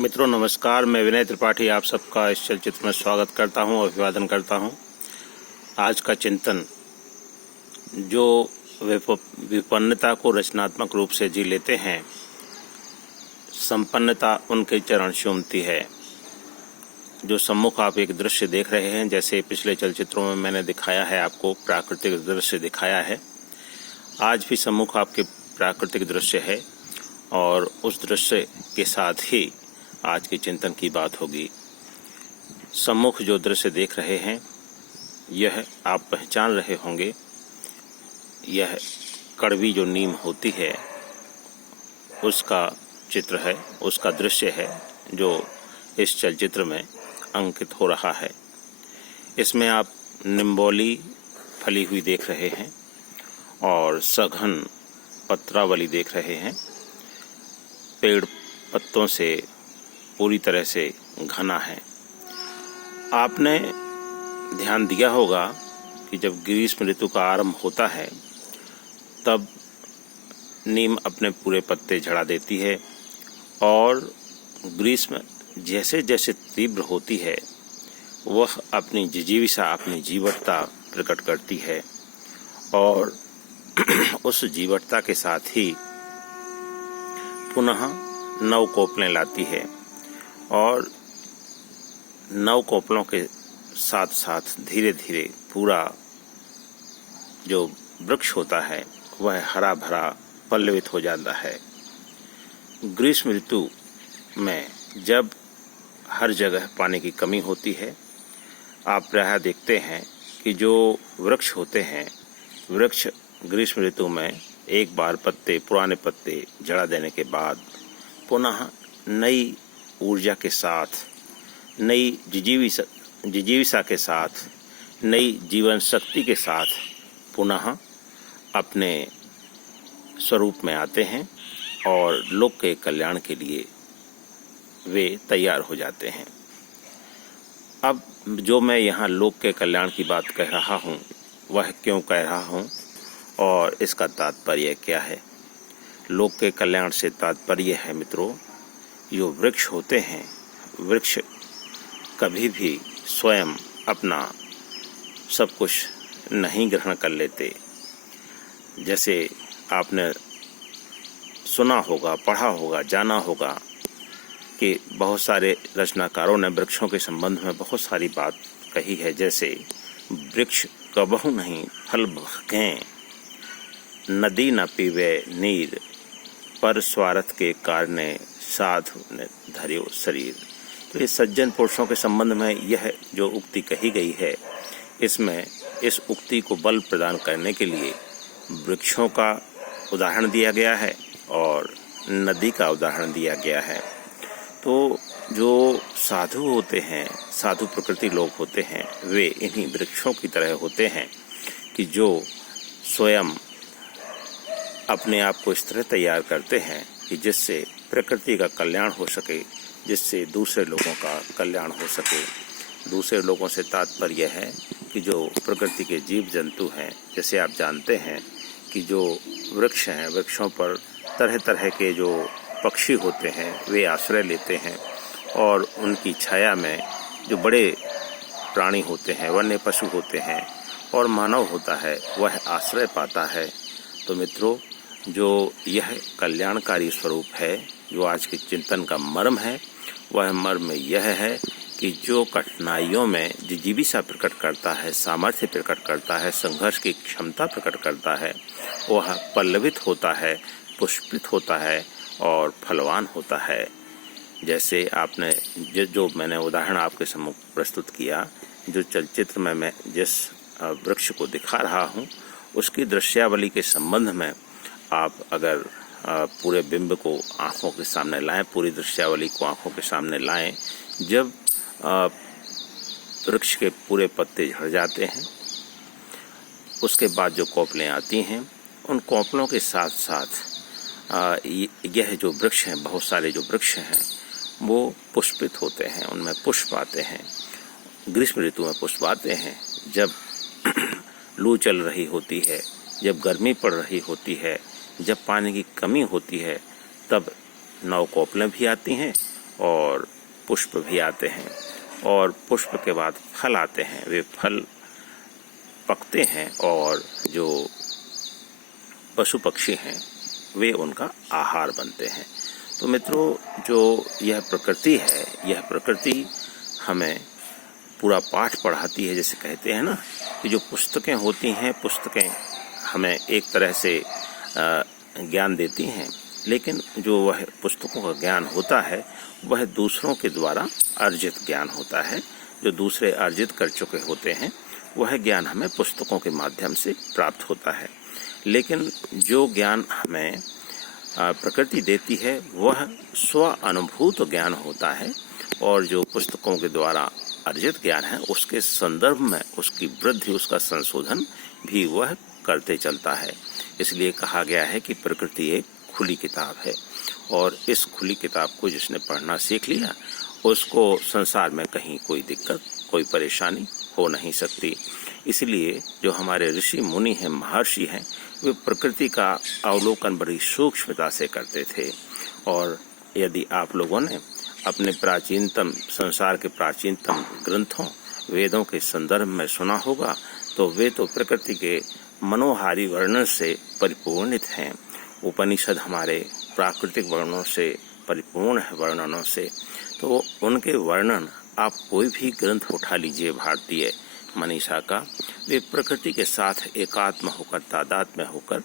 मित्रों नमस्कार, मैं विनय त्रिपाठी आप सबका इस चलचित्र में स्वागत करता हूं, अभिवादन करता हूं। आज का चिंतन जो विपन्नता को रचनात्मक रूप से जी लेते हैं, संपन्नता उनके चरण चूमती है। जो सम्मुख आप एक दृश्य देख रहे हैं, जैसे पिछले चलचित्रों में मैंने दिखाया है, आपको प्राकृतिक दृश्य दिखाया है, आज भी सम्मुख आपके प्राकृतिक दृश्य है और उस दृश्य के साथ ही आज के चिंतन की बात होगी। सम्मुख जो दृश्य देख रहे हैं, यह आप पहचान रहे होंगे, यह कड़वी जो नीम होती है उसका चित्र है, उसका दृश्य है जो इस चलचित्र में अंकित हो रहा है। इसमें आप निम्बोली फली हुई देख रहे हैं और सघन पत्रावली देख रहे हैं। पेड़ पत्तों से पूरी तरह से घना है। आपने ध्यान दिया होगा कि जब ग्रीष्म ऋतु का आरंभ होता है तब नीम अपने पूरे पत्ते झड़ा देती है और ग्रीष्म जैसे जैसे तीव्र होती है वह अपनी जिजीविषा, अपनी जीवटता प्रकट करती है और उस जीवटता के साथ ही पुनः नव कोपलें लाती है और नव कोपलों के साथ साथ धीरे धीरे पूरा जो वृक्ष होता है वह हरा भरा पल्लवित हो जाता है। ग्रीष्म ऋतु में जब हर जगह पानी की कमी होती है, आप प्रायः देखते हैं कि जो वृक्ष होते हैं, वृक्ष ग्रीष्म ऋतु में एक बार पुराने पत्ते झड़ा देने के बाद पुनः नई ऊर्जा के साथ, नई जिजीविषा के साथ, नई जीवन शक्ति के साथ पुनः अपने स्वरूप में आते हैं और लोक के कल्याण के लिए वे तैयार हो जाते हैं। अब जो मैं यहाँ लोक के कल्याण की बात कह रहा हूँ, वह क्यों कह रहा हूँ और इसका तात्पर्य क्या है। लोक के कल्याण से तात्पर्य है मित्रों, जो वृक्ष होते हैं, वृक्ष कभी भी स्वयं अपना सब कुछ नहीं ग्रहण कर लेते। जैसे आपने सुना होगा, पढ़ा होगा, जाना होगा कि बहुत सारे रचनाकारों ने वृक्षों के संबंध में बहुत सारी बात कही है। जैसे वृक्ष कबहु नहीं फल भखें, नदी न पीवे नीर, पर स्वार्थ के कारणे साधु ने धरियो शरीर। तो इस सज्जन पुरुषों के संबंध में यह जो उक्ति कही गई है, इसमें इस उक्ति को बल प्रदान करने के लिए वृक्षों का उदाहरण दिया गया है और नदी का उदाहरण दिया गया है। तो जो साधु होते हैं, साधु प्रकृति लोग होते हैं, वे इन्हीं वृक्षों की तरह होते हैं कि जो स्वयं अपने आप को इस तरह तैयार करते हैं कि जिससे प्रकृति का कल्याण हो सके, जिससे दूसरे लोगों का कल्याण हो सके। दूसरे लोगों से तात्पर्य है कि जो प्रकृति के जीव जंतु हैं, जैसे आप जानते हैं कि जो वृक्ष हैं, वृक्षों पर तरह तरह के जो पक्षी होते हैं वे आश्रय लेते हैं और उनकी छाया में जो बड़े प्राणी होते हैं, वन्य पशु होते हैं और मानव होता है, वह आश्रय पाता है। तो मित्रों, जो यह कल्याणकारी स्वरूप है, जो आज के चिंतन का मर्म है, वह मर्म यह है कि जो कठिनाइयों में जिजीविषा प्रकट करता है, सामर्थ्य प्रकट करता है, संघर्ष की क्षमता प्रकट करता है, वह पल्लवित होता है, पुष्पित होता है और फलवान होता है। जैसे आपने जो मैंने उदाहरण आपके सम्मुख प्रस्तुत किया, जो चलचित्र में मैं जिस वृक्ष को दिखा रहा हूँ, उसकी दृश्यावली के संबंध में आप अगर पूरे बिंब को आँखों के सामने लाएं, पूरी दृश्यावली को आँखों के सामने लाएं, जब वृक्ष के पूरे पत्ते झड़ जाते हैं, उसके बाद जो कोपलें आती हैं, उन कोपलों के साथ साथ यह जो वृक्ष हैं, बहुत सारे जो वृक्ष हैं, वो पुष्पित होते हैं, उनमें पुष्प आते हैं। ग्रीष्म ऋतु में पुष्प आते हैं जब लू चल रही होती है, जब गर्मी पड़ रही होती है, जब पानी की कमी होती है, तब नवकोपलें भी आती हैं और पुष्प भी आते हैं, और पुष्प के बाद फल आते हैं। वे फल पकते हैं और जो पशु पक्षी हैं वे उनका आहार बनते हैं। तो मित्रों, जो यह प्रकृति है, यह प्रकृति हमें पूरा पाठ पढ़ाती है। जैसे कहते हैं ना कि जो पुस्तकें होती हैं, पुस्तकें हमें एक तरह से ज्ञान देती हैं, लेकिन जो वह पुस्तकों का ज्ञान होता है वह दूसरों के द्वारा अर्जित ज्ञान होता है। जो दूसरे अर्जित कर चुके होते हैं वह ज्ञान हमें पुस्तकों के माध्यम से प्राप्त होता है। लेकिन जो ज्ञान हमें प्रकृति देती है वह स्व अनुभूत ज्ञान होता है, और जो पुस्तकों के द्वारा अर्जित ज्ञान है उसके संदर्भ में उसकी वृद्धि, उसका संशोधन भी वह करते चलता है। इसलिए कहा गया है कि प्रकृति एक खुली किताब है, और इस खुली किताब को जिसने पढ़ना सीख लिया उसको संसार में कहीं कोई दिक्कत, कोई परेशानी हो नहीं सकती। इसलिए जो हमारे ऋषि मुनि हैं, महर्षि हैं, वे प्रकृति का अवलोकन बड़ी सूक्ष्मता से करते थे। और यदि आप लोगों ने अपने प्राचीनतम, संसार के प्राचीनतम ग्रंथों, वेदों के संदर्भ में सुना होगा, तो वे तो प्रकृति के मनोहारी वर्णन से परिपूर्णित हैं। उपनिषद हमारे प्राकृतिक वर्णनों से परिपूर्ण है, वर्णनों से। तो उनके वर्णन, आप कोई भी ग्रंथ उठा लीजिए भारतीय मनीषा का, वे प्रकृति के साथ एकात्म होकर, तादात्म्य होकर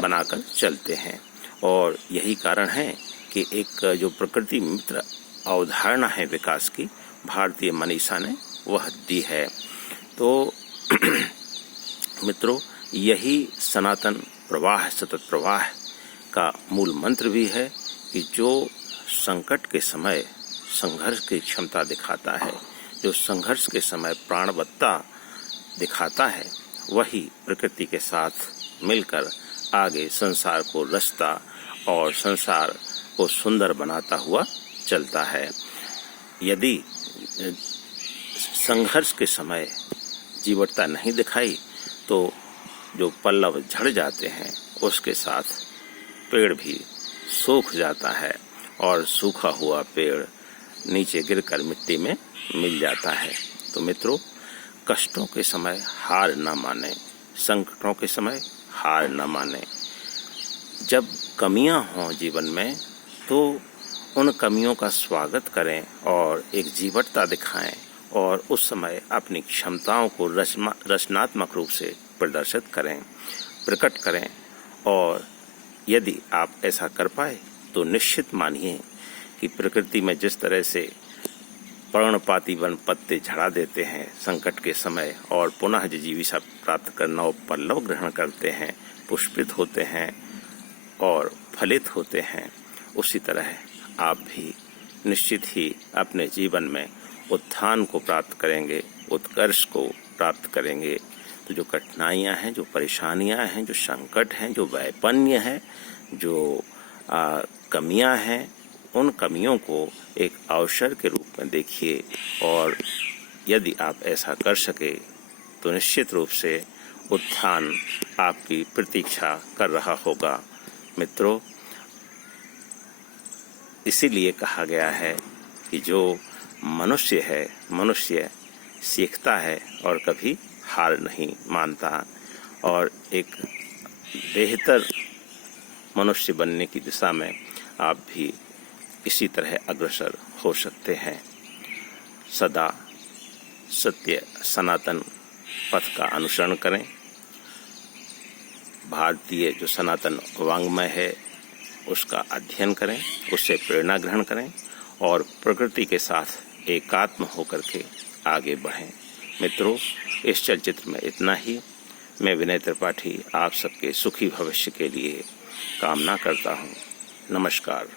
बनाकर चलते हैं। और यही कारण है कि एक जो प्रकृति मित्र अवधारणा है विकास की, भारतीय मनीषा ने वह दी है। तो मित्रों, यही सनातन प्रवाह, सतत प्रवाह का मूल मंत्र भी है कि जो संकट के समय संघर्ष की क्षमता दिखाता है, जो संघर्ष के समय प्राणवत्ता दिखाता है, वही प्रकृति के साथ मिलकर आगे संसार को रचता और संसार को सुंदर बनाता हुआ चलता है। यदि संघर्ष के समय जीवटता नहीं दिखाई तो जो पल्लव झड़ जाते हैं उसके साथ पेड़ भी सूख जाता है, और सूखा हुआ पेड़ नीचे गिरकर मिट्टी में मिल जाता है। तो मित्रों, कष्टों के समय हार न माने, संकटों के समय हार न माने। जब कमियां हों जीवन में तो उन कमियों का स्वागत करें और एक जीवटता दिखाएं, और उस समय अपनी क्षमताओं को रचनात्मक रूप से प्रदर्शित करें, प्रकट करें। और यदि आप ऐसा कर पाए तो निश्चित मानिए कि प्रकृति में जिस तरह से पर्णपाती वन पत्ते झड़ा देते हैं संकट के समय, और पुनः जीविका प्राप्त कर नव पल्लव ग्रहण करते हैं, पुष्पित होते हैं और फलित होते हैं, उसी तरह आप भी निश्चित ही अपने जीवन में उत्थान को प्राप्त करेंगे, उत्कर्ष को प्राप्त करेंगे। तो जो कठिनाइयां हैं, जो परेशानियां हैं, जो संकट हैं, जो वैपन्य है, जो कमियां हैं, उन कमियों को एक अवसर के रूप में देखिए, और यदि आप ऐसा कर सके तो निश्चित रूप से उत्थान आपकी प्रतीक्षा कर रहा होगा। मित्रों, इसीलिए कहा गया है कि जो मनुष्य है, मनुष्य सीखता है और कभी हार नहीं मानता, और एक बेहतर मनुष्य बनने की दिशा में आप भी इसी तरह अग्रसर हो सकते हैं। सदा सत्य सनातन पथ का अनुसरण करें। भारतीय जो सनातन वाङ्मय है उसका अध्ययन करें, उससे प्रेरणा ग्रहण करें, और प्रकृति के साथ एकात्म होकर के आगे बढ़ें। मित्रों, इस चलचित्र में इतना ही। मैं विनय त्रिपाठी आप सबके सुखी भविष्य के लिए कामना करता हूँ। नमस्कार।